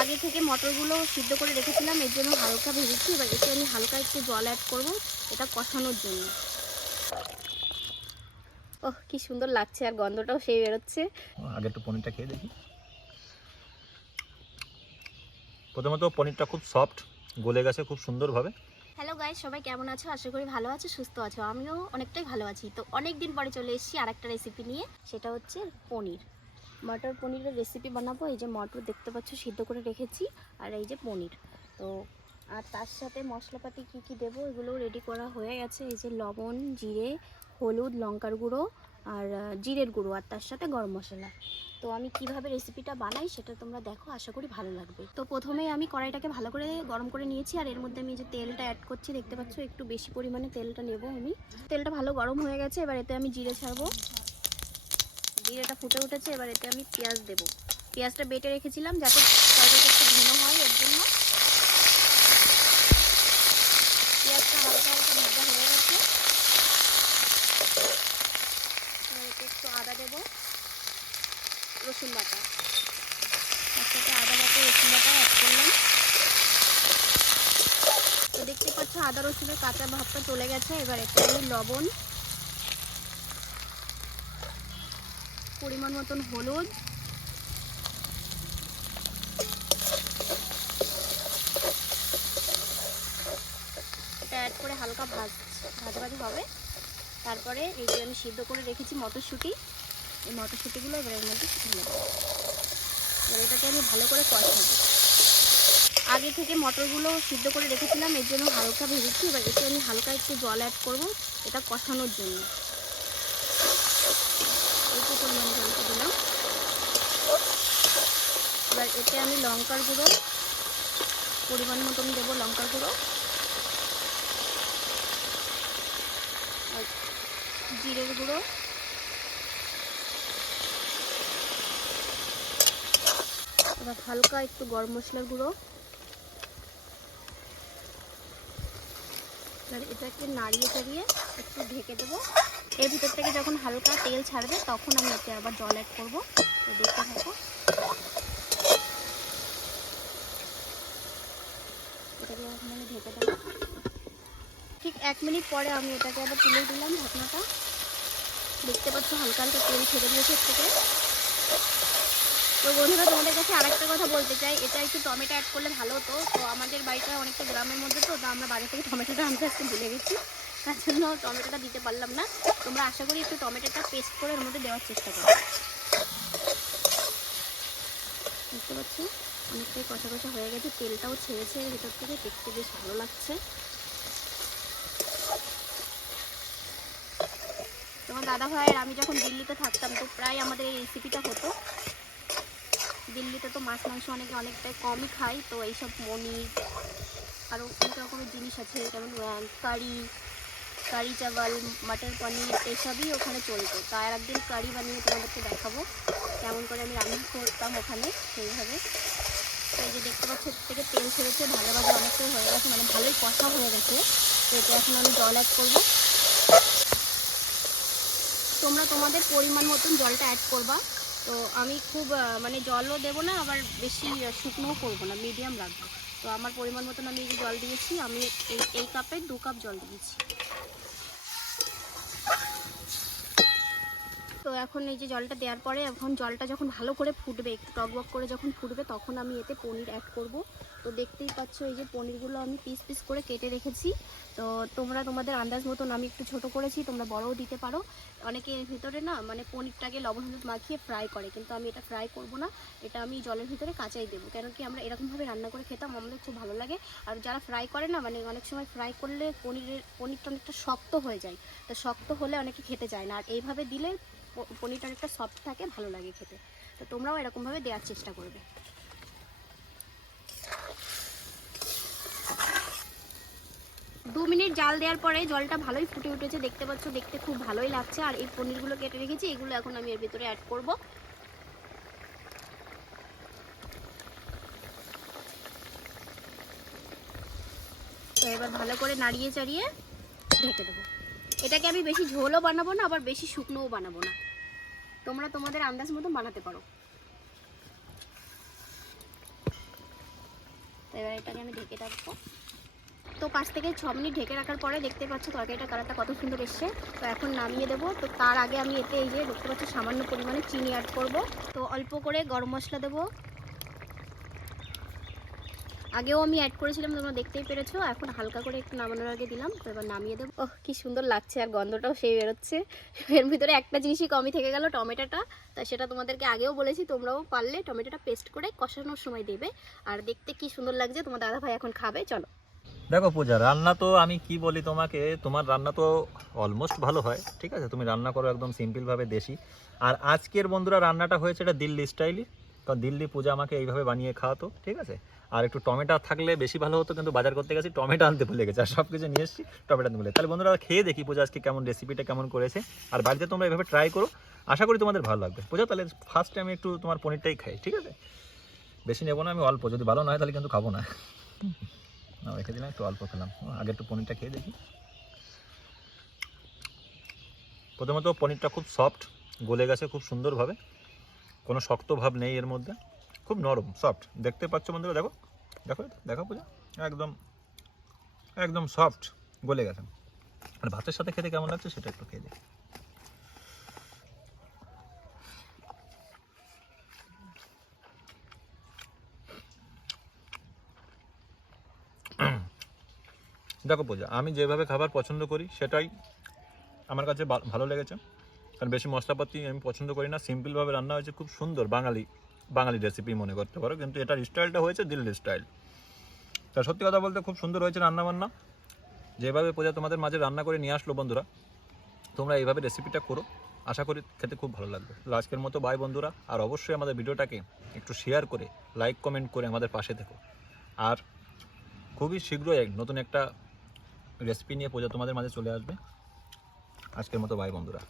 আগে থেকে মটরগুলো সিদ্ধ করে রেখেছিলাম, এর জন্য হালকা ভেজেছি। এবার এতে আমি হালকা একটু জল অ্যাড করব এটা কষানোর জন্য। ওহ, কি সুন্দর লাগছে, আর গন্ধটাও সেই বেরোচ্ছে। আগে একটু পনিরটা খেয়ে দেখি। প্রথমত পনিরটা খুব সফট, গলে গেছে খুব সুন্দরভাবে। হ্যালো গাইস, সবাই কেমন আছো? আশা করি ভালো আছো, সুস্থ আছো। আমিও অনেকটাই ভালো আছি। তো অনেক দিন পরে চলে এসেছি আরেকটা রেসিপি নিয়ে, সেটা হচ্ছে পনির। মটর পনিরের রেসিপি বানাবো। এই যে মটর দেখতে পাচ্ছ সিদ্ধ করে রেখেছি, আর এই যে পনির। তো আর তার সাথে মশলাপাতি কি কি দেবো এগুলোও রেডি করা হয়ে গেছে। এই যে লবণ, জিরে, হলুদ, লঙ্কার গুঁড়ো আর জিরের গুঁড়ো, আর তার সাথে গরম মশলা। তো আমি কিভাবে রেসিপিটা বানাই সেটা তোমরা দেখো, আশা করি ভালো লাগবে। তো প্রথমেই আমি কড়াইটাকে ভালো করে গরম করে নিয়েছি, আর এর মধ্যে আমি যে তেলটা অ্যাড করছি দেখতে পাচ্ছ, একটু বেশি পরিমাণে তেলটা নেব আমি। তেলটা ভালো গরম হয়ে গেছে, এবার এতে আমি জিরে ছাড়বো। জিরেটা ফুটে উঠেছে, এবার এতে আমি পেঁয়াজ দেবো। পেঁয়াজটা বেটে রেখেছিলাম যাতে তরকারিটা একটু ঘন হয়, এর জন্য। পেঁয়াজটা হালকা হালকা ভাজা হয়ে গেছে, এবার এতে একটু আদা দেবো, রসুন বাটা। তার সাথে আদা বাটা, রসুন বাটা অ্যাড করলাম। তো দেখতে পাচ্ছ আদা রসুনের কাঁচা ভাবটা চলে গেছে। এবার এতে আমি লবণ, পরিমাণ মতন হলুদ, এটা অ্যাড করে হালকা ভাজা হবে। তারপরে এই যে আমি সিদ্ধ করে রেখেছি মটরশুঁটি, এই মটরশুঁটিগুলো এবার এর মধ্যে ঢেলে দেবো। এবার এটাকে আমি ভালো করে কষাবো। আগে থেকে মটরগুলো সিদ্ধ করে রেখেছিলাম, এর জন্য হালকা ভেজেছি। এবার এতে আমি হালকা একটু জল অ্যাড করব এটা কষানোর জন্য। একটু পরিমাণে জলটা দিলাম। এবার এতে আমি লঙ্কার গুঁড়ো পরিমাণ মতন দেবো, লঙ্কার গুঁড়ো আর জিরের গুঁড়ো, এবার হালকা একটু গরম মশলার গুঁড়ো। এবার এটাকে নাড়িয়ে চাড়িয়ে একটু ঢেকে দেবো। এর ভিতর থেকে যখন হালকা তেল ছাড়বে তখন আমি এতে আবার জল অ্যাড করবো। তো দেখতে থাকো। এটাকে এখন আমি ঢেকে দেবো। ঠিক 1 মিনিট পরে আমি এটাকে আবার তুলে দিলাম ঢাকনাটা। দেখতে পাচ্ছ হালকা হালকা তেল ছেড়ে দিয়েছে এর থেকে। তো বন্ধুরা, তোমাদের কাছে আরেকটা কথা বলতে চাই, এটা একটু টমেটো অ্যাড করলে ভালো হতো। তো আমাদের বাড়িটা অনেকটা গ্রামের মধ্যে, তো আমরা বাড়ি থেকে টমেটোটা আনতে আসতে ভুলে গেছি, তার জন্য টমেটোটা দিতে পারলাম না। তোমরা আশা করি একটু টমেটোটা পেস্ট করে এর মধ্যে দেওয়ার চেষ্টা করো। দেখতে পাচ্ছ অনেকটাই কষা কষা হয়ে গেছে, তেলটাও ছেড়েছে এর ভিতর থেকে, দেখতে বেশ ভালো লাগছে। তোমার দাদা ভাই আর আমি যখন দিল্লিতে থাকতাম, তো প্রায় আমাদের এই রেসিপিটা হতো। দিল্লিতে তো মাছ মাংস অনেকটাই কমই খাই, তো এইসব পনির আরও অনেক রকমের জিনিস আছে, যেমন কারি চাওয়াল, মটর পনির, এসবই ওখানে চলতো। তার একদিন কারি বানিয়ে তোমাদেরকে দেখাবো কেমন করে আমি রান্না করতাম ওখানে, সেইভাবে। তো এই যে দেখতে পাচ্ছ থেকে তেল ছেড়েছে, ভাজা ভাজা অনেকটাই হয়ে গেছে, মানে ভালোই কষা হয়ে গেছে। তো এতে এখন আমি জল অ্যাড করবো। তোমরা তোমাদের পরিমাণ মতন জলটা অ্যাড করবা। তো আমি খুব মানে জলও দেবো না, আবার বেশি শুকনোও করবো না, মিডিয়াম রাখবো। তো আমার পরিমাণ মতন আমি এই জল দিয়েছি, আমি এই কাপে 2 কাপ জল দিয়েছি। তো এখন এই যে জলটা দেওয়ার পরে, এখন জলটা যখন ভালো করে ফুটবে, একটু টকবক করে যখন ফুটবে, তখন আমি এতে পনির অ্যাড করব। তো দেখতেই পাচ্ছ এই যে পনিরগুলো আমি পিস পিস করে কেটে রেখেছি। তো তোমরা তোমাদের আন্দাজ মতন, আমি একটু ছোট করেছি, তোমরা বড়ও দিতে পারো। অনেকে এর ভিতরে না মানে পনিরটাকে লবণ হলুদ মাখিয়ে ফ্রাই করে, কিন্তু আমি এটা ফ্রাই করব না। এটা আমি জলের ভিতরে কাঁচাই দেবো, কেন কি আমরা এরকমভাবে রান্না করে খেতাম, আমাদের খুব ভালো লাগে। আর যারা ফ্রাই করে না, মানে অনেক সময় ফ্রাই করলে পনিরটা অনেকটা শক্ত হয়ে যায়। তো শক্ত হলে অনেকে খেতে চায় না, আর এইভাবে দিলে পনিরটা অনেকটা সফট থাকে, ভালো লাগে খেতে। তো তোমরাও এরকমভাবে দেওয়ার চেষ্টা করবে। 2 মিনিট জাল দেওয়ার পরে জলটা ভালোই ফুটে উঠেছে, দেখতে পাচ্ছ, দেখতে খুব ভালোই লাগছে। আর এই পনিরগুলো কেটে রেখেছি, এগুলো এখন আমি এর ভিতরে অ্যাড করব। তো এবার ভালো করে নাড়িয়ে চাড়িয়ে ঢেকে দেবো। এটাকে আমি বেশি ঝোলও বানাবো না, আবার বেশি শুকনোও বানাবো না, তোমরা তোমাদের আন্দাজ মতো বানাতে পারো। তো এবার এটাকে আমি ঢেকে রাখবো। তো 5 থেকে 6 মিনিট ঢেকে রাখার পরে দেখতে পাচ্ছ তরকারিটা কালারটা কত সুন্দর এসছে। তো এখন নামিয়ে দেবো। তো তার আগে আমি এতে এই যে দেখতে পাচ্ছ সামান্য পরিমাণে চিনি অ্যাড করব। তো অল্প করে গরম মশলা দেবো, আগেও আমি অ্যাড করেছিলাম তোমরা দেখতেই পেরেছো। এখন হালকা করে একটু নামানোর আগে দিলাম। তো এবার নামিয়ে দেবো। ওহ কি সুন্দর লাগছে, আর গন্ধটাও সেই বেরোচ্ছে। এর ভিতরে একটা জিনিসই কমই থেকে গেল, টমেটোটা। তাই সেটা তোমাদেরকে আগেও বলেছি, তোমরাও পারলে টমেটোটা পেস্ট করে কষানোর সময় দেবে। আর দেখতে কি সুন্দর লাগছে, তোমার দাদা ভাই এখন খাবে। চলো। দেখো পূজা, রান্না তো আমি কি বলি তোমাকে, তোমার রান্না তো অলমোস্ট ভালো হয়, ঠিক আছে, তুমি রান্না করো একদম সিম্পলভাবে দেশি। আর আজকের বন্ধুরা রান্নাটা হয়েছে এটা দিল্লি স্টাইলই, কারণ দিল্লি পূজা আমাকে এইভাবে বানিয়ে খাওয়াতো, ঠিক আছে। আর একটু টমেটো থাকলে বেশি ভালো হতো, কিন্তু বাজার করতে গেছি টমেটো আনতে ভুলে গেছে, আর সব কিছু নিয়ে এসেছি টমেটো আনতে ভুলে। তাহলে বন্ধুরা খেয়ে দেখি পূজা আজকে কেমন, রেসিপিটা কেমন করেছে। আর বাড়িতে তোমরা এভাবে ট্রাই করো, আশা করি তোমাদের ভালো লাগবে। পূজা তাহলে ফার্স্টে আমি একটু তোমার পনিরটাই খাই, ঠিক আছে, বেশি নেবো না আমি, অল্প, যদি ভালো না হয় তাহলে কিন্তু খাবো না। রেখে দিলাম, একটু অল্প খেলাম, আগে একটু পনিরটা খেয়ে দেখি। প্রথমত পনিরটা খুব সফট, গলে গেছে খুব সুন্দরভাবে, কোনো শক্ত ভাব নেই এর মধ্যে, খুব নরম সফট। দেখতে পাচ্ছ বন্ধুরা, দেখো দেখো দেখো পূজা, একদম একদম সফট, গলে গেছে। আর ভাতের সাথে খেতে কেমন লাগছে সেটা একটু খেয়ে দেখি। দেখো পূজা, আমি যেভাবে খাবার পছন্দ করি সেটাই আমার কাছে ভালো লেগেছে। কারণ বেশি মশলাপাতি আমি পছন্দ করি না, সিম্পলভাবে রান্না হয়েছে, খুব সুন্দর বাঙালি রেসিপি মনে করতে পারো, কিন্তু এটার স্টাইলটা হয়েছে দিল্লি স্টাইল। তা সত্যি কথা বলতে খুব সুন্দর হয়েছে রান্নাবান্না। যেভাবে পূজা তোমাদের মাঝে রান্না করে নিয়ে আসলো বন্ধুরা, তোমরা এইভাবে রেসিপিটা করো, আশা করি খেতে খুব ভালো লাগবে। আজকের মতো বাই বন্ধুরা। আর অবশ্যই আমাদের ভিডিওটাকে একটু শেয়ার করে লাইক কমেন্ট করে আমাদের পাশে থেকো। আর খুবই শীঘ্রই নতুন একটা রেসিপি নিয়ে পূজা তোমাদের মাঝে চলে আসবে। আজকের মতো বাই বন্ধুরা।